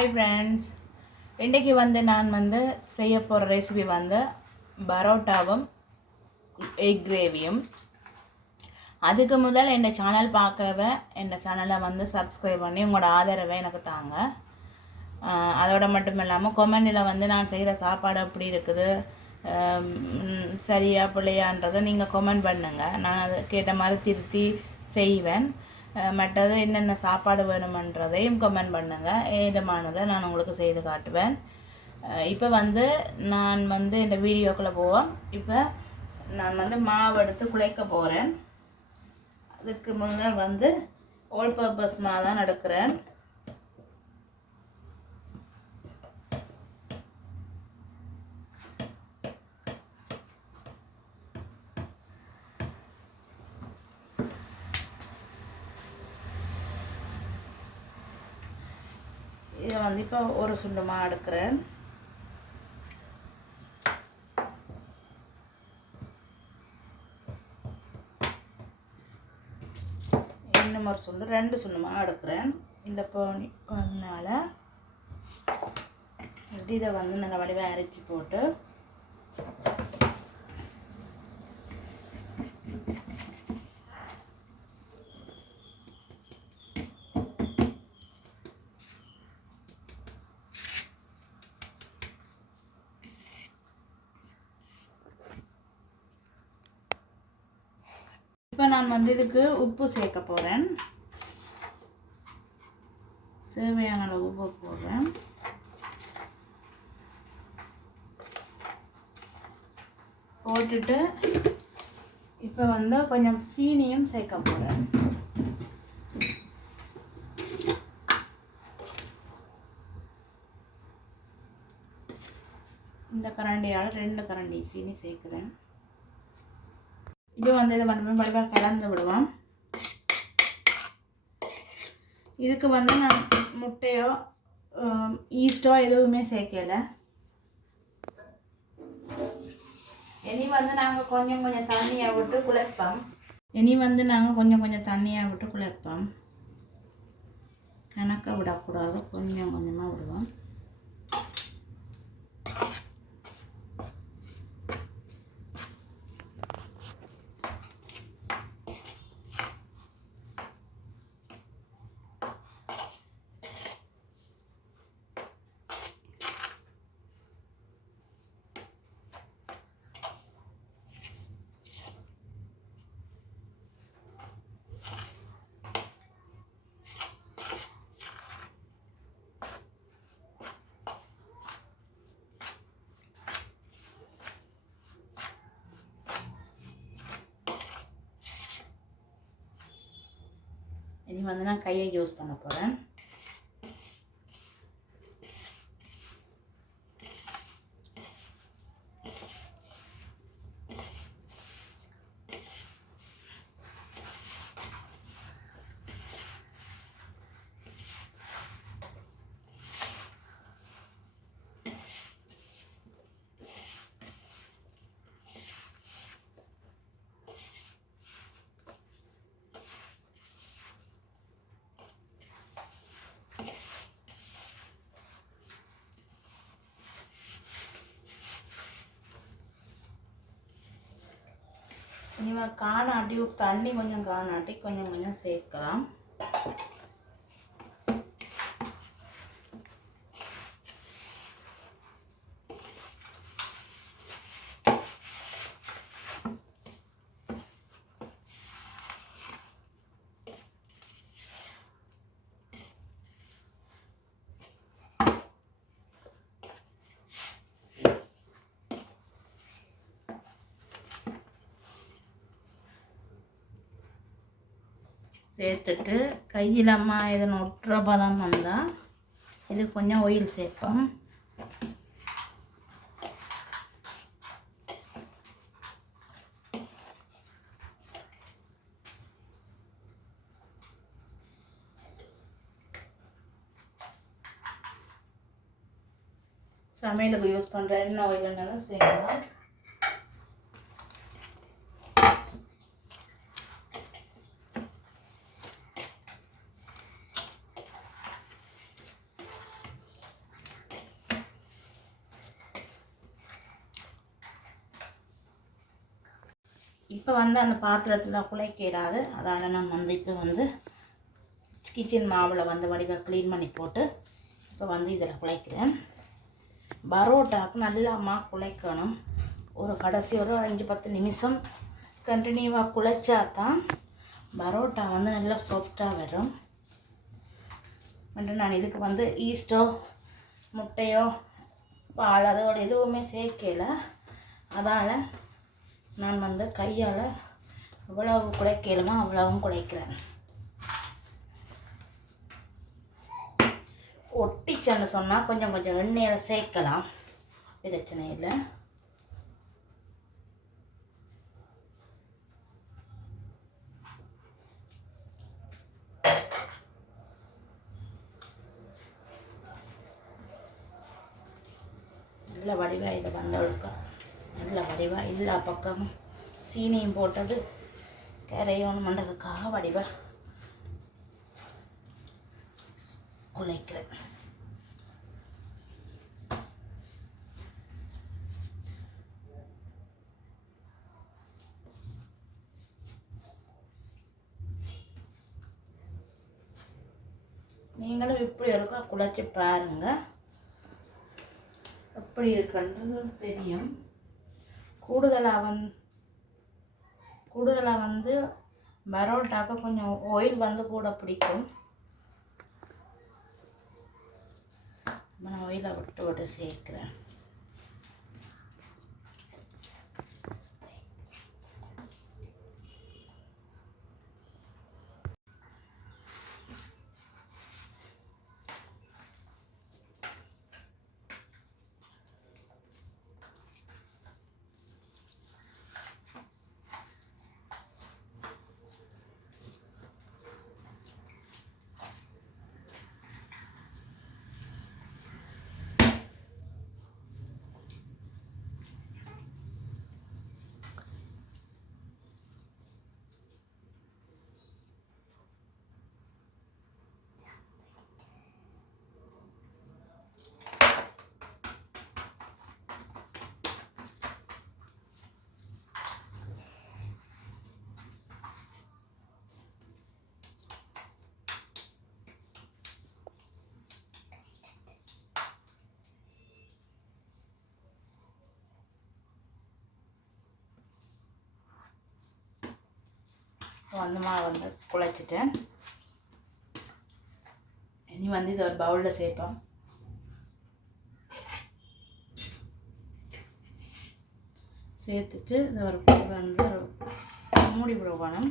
Hi friends, இன்றைக்கி நான் செய்ய போகிற ரெசிபி பரோட்டாவும் எக் கிரேவியும். அதுக்கு முதல் என் சேனல் பார்க்குறவ என் சேனலை சப்ஸ்கிரைப் பண்ணி உங்களோட ஆதரவை எனக்கு தாங்க. அதோட மட்டும் இல்லாமல் கொமெண்டில் நான் செய்கிற சாப்பாடு எப்படி இருக்குது, சரியா பிள்ளையான்றதை நீங்கள் கொமெண்ட் பண்ணுங்கள். நான் அது கேட்ட மாதிரி திருத்தி செய்வேன். மற்றது என்னென்ன சாப்பாடு வேணுமன்றதையும் கமெண்ட் பண்ணுங்கள். ஏதமானதை நான் உங்களுக்கு செய்து காட்டுவேன். இப்போ நான் இந்த வீடியோக்குள்ளே போவோம். இப்போ நான் மாவு எடுத்து குழைக்க போகிறேன். அதுக்கு முதல் ஆல் பர்பஸ் மாவு தான் எடுக்கிறேன். இதை இப்போ ஒரு சுண்டமாக எடுக்கிறேன். இன்னும் ஒரு சுண்டு, 2 சுண்டமாக எடுக்கிறேன். இந்த பொண்ணினால் இதை நல்ல வடிவாக அரைச்சி போட்டு இப்போ நான் இதுக்கு உப்பு சேர்க்க போகிறேன். தேவையான அளவு உப்பு போடுறேன். போட்டுட்டு இப்போ கொஞ்சம் சீனியும் சேர்க்க போகிறேன். இந்த கரண்டியால் 2 கரண்டி சீனி சேர்க்குறேன். இப்போ இதை மட்டுமே படிப்பாக கலந்து விடுவோம். இதுக்கு நான் முட்டையோ ஈஸ்டோ எதுவுமே சேர்க்கலை. இனி நாங்கள் கொஞ்சம் தண்ணியை விட்டு குழைப்போம். கணக்க விடக்கூடாது, கொஞ்சம் கொஞ்சமாக விடுவோம். இனி நான் கையை யூஸ் பண்ண போகிறேன். இனிமேல் காணாட்டி தண்ணி கொஞ்சம் காணாட்டி கொஞ்சம் சேர்க்கலாம். சேர்த்துட்டு கையில் அம்மா இதன் ஒட்டுற பதம் வந்தால் இது கொஞ்சம் ஆயில் சேர்ப்போம். சமையலுக்கு யூஸ் பண்ணுற என்ன ஆயில்னாலும் சேர்க்கலாம். இப்போ வந்து அந்த பாத்திரத்தில் குழைக்கிறாது. அதால் நான் வந்து இப்போ வந்து கிச்சன் மாவில் வந்து வடிவாக க்ளீன் பண்ணி போட்டு இப்போ வந்து இதில் குழைக்கிறேன். பரோட்டாவுக்கு நல்லா குழைக்கணும். ஒரு கடைசி ஒரு 5-10 நிமிஷம் கண்டினியூவாக குழைச்சா தான் பரோட்டா வந்து நல்லா சாஃப்டாக வரும். நான் இதுக்கு வந்து ஈஸ்டோ முட்டையோ பால் அதோட எதுவுமே சேர்க்கல. அதால் நான் வந்து கையால் எவ்வளவு குழைக்கலுமோ அவ்வளவும் குழைக்கிறேன். ஒட்டிச்சன்னு சொன்னால் கொஞ்சம் எண்ணெயில் சேர்க்கலாம், பிரச்சனை இல்லை. நல்ல வடிவாக இதை வந்தொழுக்கா நல்ல வடிவாக எல்லா பக்கமும் சீனியும் போட்டது கரையோன்னு மண்டதுக்காக வடிவாக குழைக்கிறேன். நீங்களும் இப்படி இருக்கா குழைச்சி பாருங்கள், எப்படி இருக்குன்றது தெரியும். கூடுதலாக வந்து பரோட்டாக்கு கொஞ்சம் ஆயில் வந்து கூட பிடிக்கும். நான் ஆயிலை விட்டு சேர்க்கிறேன். அந்த மாவு வந்து குழைச்சிட்டேன். இனி வந்து இதை ஒரு பவுலில் சேர்ப்போம். சேர்த்துட்டு இந்த ஒரு வந்து மூடி விடுவோம்.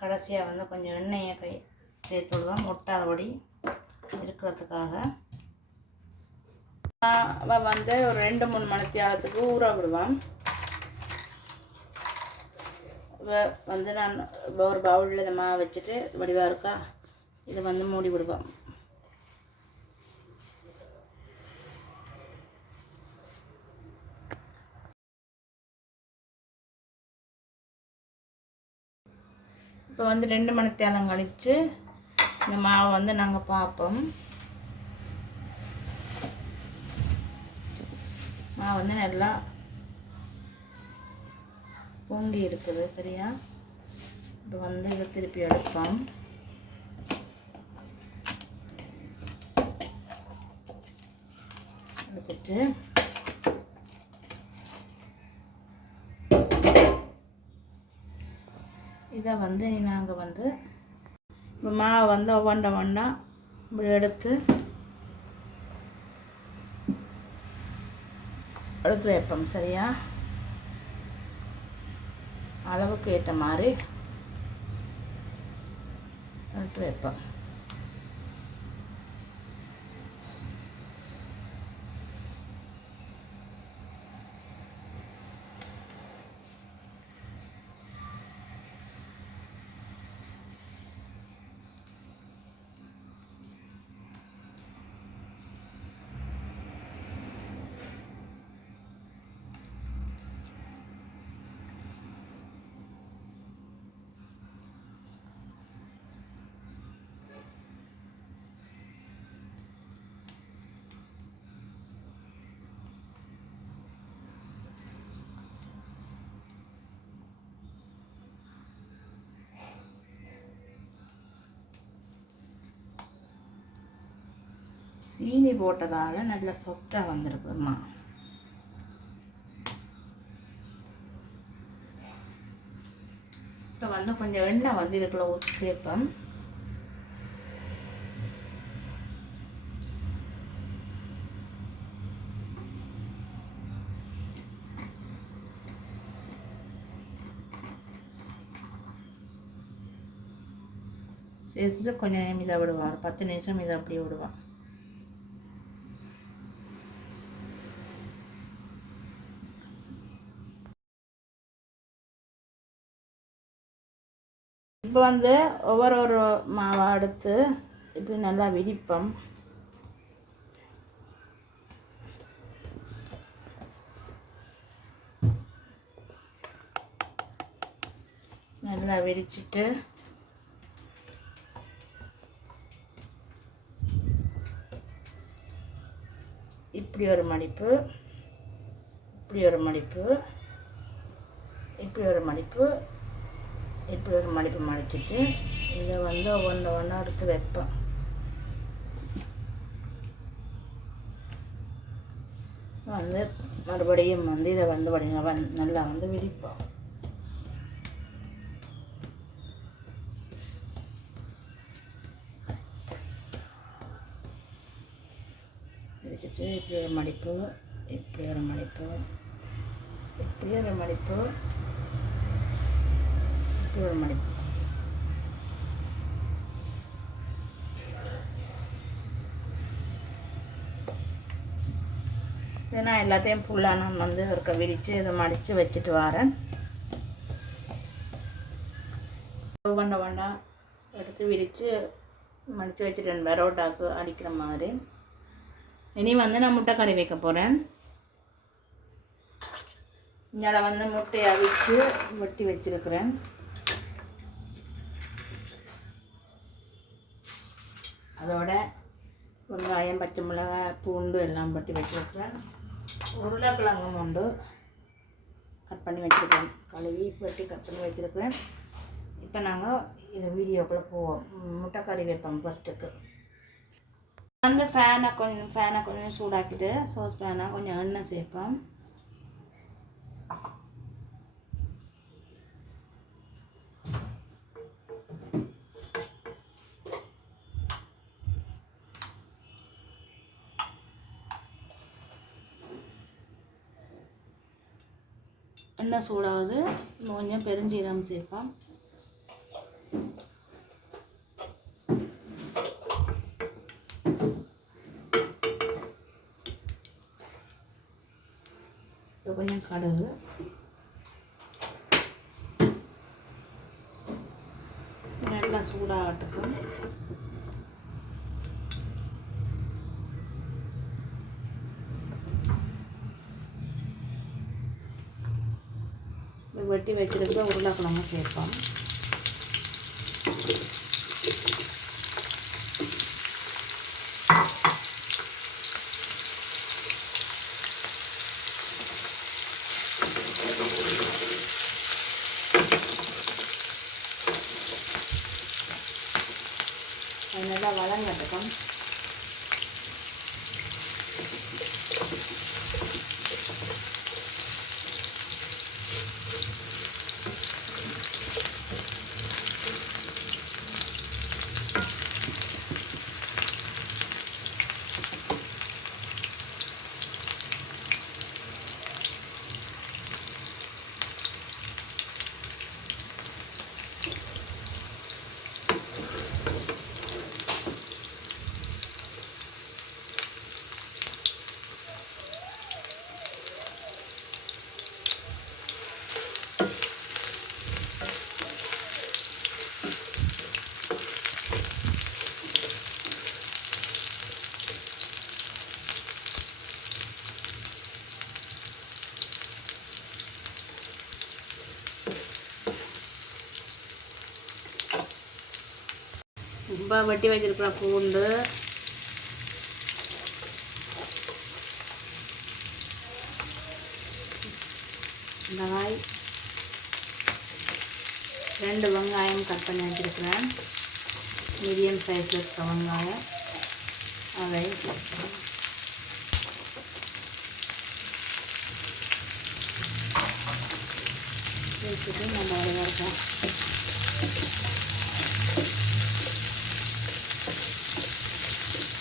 கடைசியாக வந்து கொஞ்சம் எண்ணெயை சேர்த்து விடுவோம், ஒட்டாதபடி இருக்கிறதுக்காக. வந்து ஒரு 2-3 மணித்தியாலத்துக்கு ஊற விடுவேன். வந்து நான் ஒரு பவுலில் இதை மாவு வச்சுட்டு வடிவாக இருக்கா இதை வந்து மூடி விடுவேன். இப்போ வந்து 2 மணித்தியாலம் கழித்து இந்த மாவை வந்து நாங்கள் பார்ப்போம். மாவு வந்து நல்லா பொங்கி இருக்குது சரியா. இப்போ வந்து இதை திருப்பி எடுப்போம். எடுத்துட்டு இதை வந்து நாங்கள் வந்து இப்போ மாவை வந்து ஒவ்வொண்டா இப்படி எடுத்து வைப்போம் சரியா. அளவுக்கு ஏற்ற மாதிரி எடுத்து வைப்போம். சீனி போட்டதால் நல்லா சொஃப்டாக வந்திருக்குமா. இப்போ வந்து கொஞ்சம் எண்ணெய் வந்து இதுக்குள்ளே ஊற்றி சேர்ப்பேன். சேர்த்துட்டு கொஞ்சம் நேரம் இதை விடுவான், ஒரு 10 நிமிஷம் இதை அப்படியே விடுவான். இப்போ வந்து ஒவ்வொரு மாவை எடுத்து இப்படி நல்லா விரிப்போம். நல்லா விரிச்சிட்டு இப்படி ஒரு மடிப்பு, இப்படி ஒரு மடிப்பு, இப்படி ஒரு மடிப்பு, இப்படி ஒரு மடிப்பு மடிச்சிட்டு இதை வந்து ஒன்று எடுத்து வைப்பேன். வந்து மறுபடியும் வந்து இதை வந்து நல்லா வந்து விரிப்போம். விரிச்சிட்டு இப்படி ஒரு மடிப்பு, இப்படி ஒரு மடிப்பு, இப்படி ஒரு மடிப்பு, இப்படி ஒரு மடிப்பு. இதை நான் எல்லாத்தையும் ஃபுல்லாக நான் வந்து ஒருக்க விரித்து இதை மடித்து வச்சுட்டு வரேன். வண்டா எடுத்து விரித்து மடித்து வச்சுட்டேன் பரோட்டாவுக்கு அடிக்கிற மாதிரி. இனி வந்து நான் முட்டை கறி வைக்க போகிறேன். இங்கே வந்து முட்டையை அவிச்சு வெட்டி வச்சுருக்கிறேன். அதோட வெங்காயம், பச்சை மிளகாய், பூண்டு எல்லாம் வெட்டி வச்சுருக்கிறேன். உருளைக்கிழங்கும் உண்டு கட் பண்ணி வச்சுருக்கேன், கழுவி வெட்டி கட் பண்ணி வச்சுருக்கிறேன். இப்போ நாங்கள் இது வீடியோக்குள்ளே போவோம். முட்டை கறி வைப்போம். ஃபஸ்ட்டுக்கு வந்து ஃபேனை கொஞ்சம் சூடாக்கிட்டு சோஸ் பேனை கொஞ்சம் எண்ணெய் சேர்ப்போம். எண்ணெய் சூடாகுது, கொஞ்சம் பெருஞ்சீரகம் சேர்ப்போம். கொஞ்சம் கடுகு, நல்லா சூடாகட்டும். வெட்டி வச்சிருக்க உருளைக்கிழங்கு சேர்ப்போம். நல்லா வதங்கட்டும். ரொம்ப வெட்டி வச்சிருக்கிற பூண்டு, மிளகாய், 2 வெங்காயம் கட் பண்ணி வச்சுருக்கிறேன், மீடியம் சைஸில் இருக்க வெங்காயம். அதை வச்சுட்டு நம்ம வதக்கலாம்.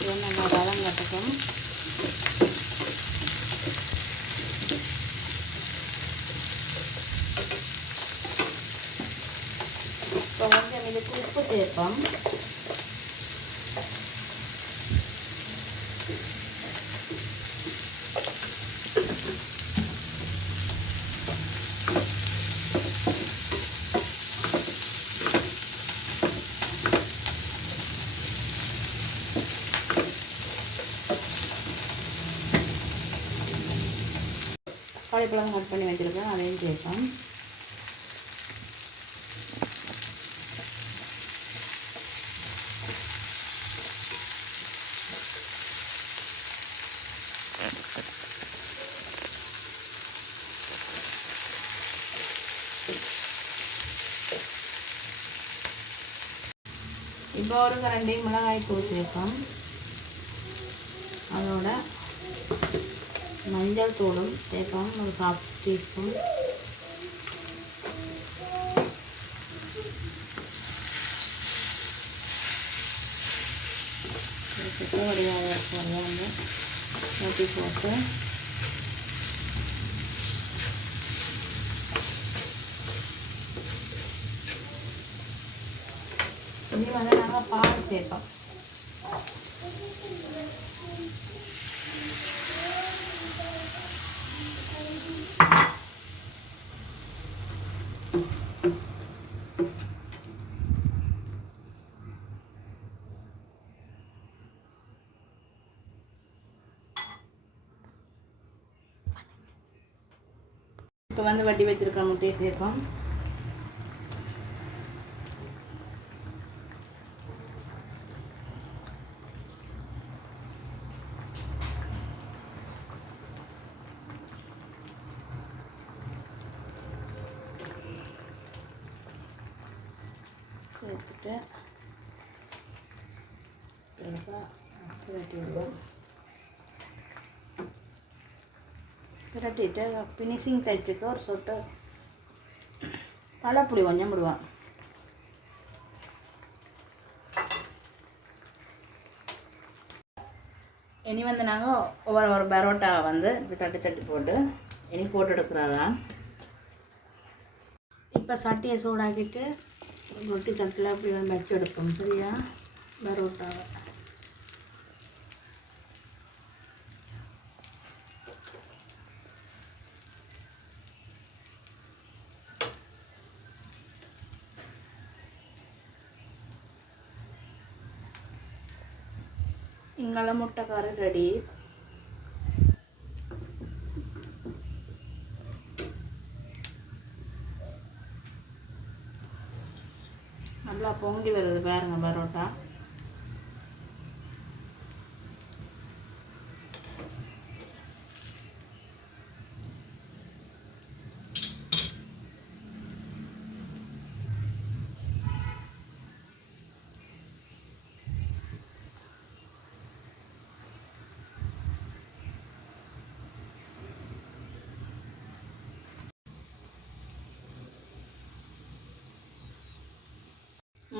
இது நம்ம வதங்கட்டும். இப்போ கொஞ்சம் இதுக்கு உப்பு சேர்ப்போம். வாழைப்பழம் கட் பண்ணி வச்சுருக்கேன், அதையும் சேர்ப்போம். இப்போ ஒரு கரண்டி மிளகாய் தூள் சேர்ப்போம். அதோட மஞ்சள் தூளும் சேர்ப்போம், ஒரு 1/2 டீஸ்பூன். சேர்த்துட்டு வடிவாக ஊற்றி போட்டு இது வந்து நாங்கள் பால் சேர்ப்போம். இப்போ வந்து வட்டி வச்சிருக்க முட்டையை சேர்ப்போம். சேர்த்துட்டு பிரட்டிட்டு ஃபினிஷிங் டச்சுக்கு ஒரு சொட்டு பழப்புளி கொஞ்சம் விடுவோம். இனி வந்து நாங்கள் ஒரு பரோட்டா வந்து இப்படி தட்டி போட்டு இனி போட்டு எடுக்கிறதான். இப்போ சட்டியை சூடாக்கிட்டு ரொட்டி தட்டில் அப்படி வந்து வச்சு எடுப்போம். சரியா? பரோட்டாவை இங்கெல்லாம் முட்டைக்கார ரெடி. நல்லா பொங்கி வருது பாருங்க பரோட்டா.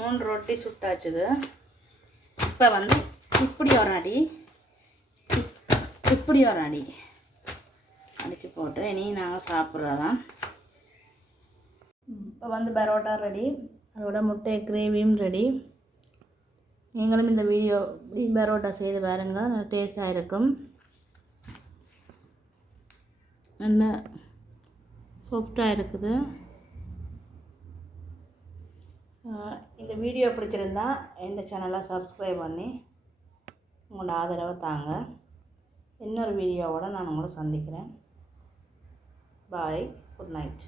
மூணு ரொட்டி சுட்டாச்சுது. இப்போ வந்து இப்படி ஒரு அடி அடித்து போட்டு இனி நாங்கள் சாப்பிட்றதான். இப்போ வந்து பரோட்டா ரெடி, அதோட முட்டை கிரேவியும் ரெடி. நீங்களும் இந்த வீடியோ பரோட்டா செய்து பாருங்க, நல்ல டேஸ்டாக இருக்கும். நல்ல சாஃப்டாக இருக்குது. இந்த வீடியோ பிடிச்சிருந்தா இந்த சேனலை சப்ஸ்கிரைப் பண்ணி உங்களோட ஆதரவை தாங்க. இன்னொரு வீடியோவோடு நான் உங்களை சந்திக்கிறேன். பாய், குட் நைட்.